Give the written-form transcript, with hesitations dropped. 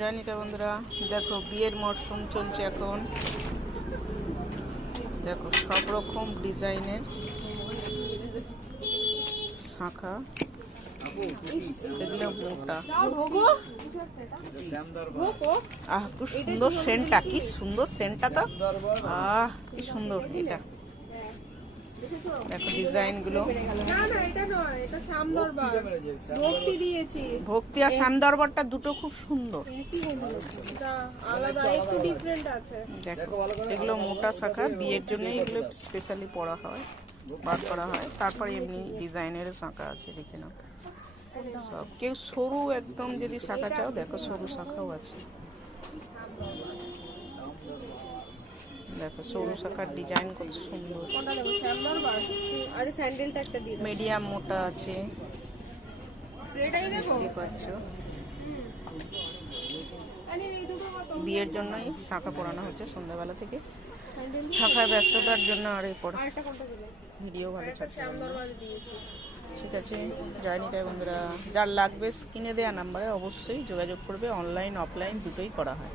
জানিকা বন্ধুরা, দেখো বিয়ের মরশুম চলছে এখন। দেখো সব রকম ডিজাইনের শাঁখা, এগুলো মোটা। আহ খুব সুন্দর সেন্টটা, কি সুন্দর সেন্টটা তো। কি সুন্দর এটা। দেখো ডিজাইন গুলো, ভক্তি আর শ্যামদরবারটা দুটো খুব সুন্দর। দেখো এগুলো মোটা শাখা, বিয়ের জন্য এগুলো স্পেশালি পরা হয়, বার করা হয়। তারপরে এমনি ডিজাইনের শাখা আছে, দেখে নাও সব। কেউ সরু একদম যদি শাখা চাও, দেখো সরু শাখাও আছে। দেখো সরু শাখার ডিজাইন কত সুন্দর। মিডিয়াম মোটা আছে, দেখতে পাচ্ছ। বিয়ের জন্যই শাখা পরানো হচ্ছে সন্ধ্যাবেলা থেকে। শাখার ব্যস্ততার জন্য আর এই পড়া ভিডিও ভালো ছাড়ছে। ঠিক আছে জানিকা বন্ধুরা, যার লাগবে স্ক্রিনে দেওয়া নাম্বারে অবশ্যই যোগাযোগ করবে। অনলাইন অফলাইন দুটোই করা হয়।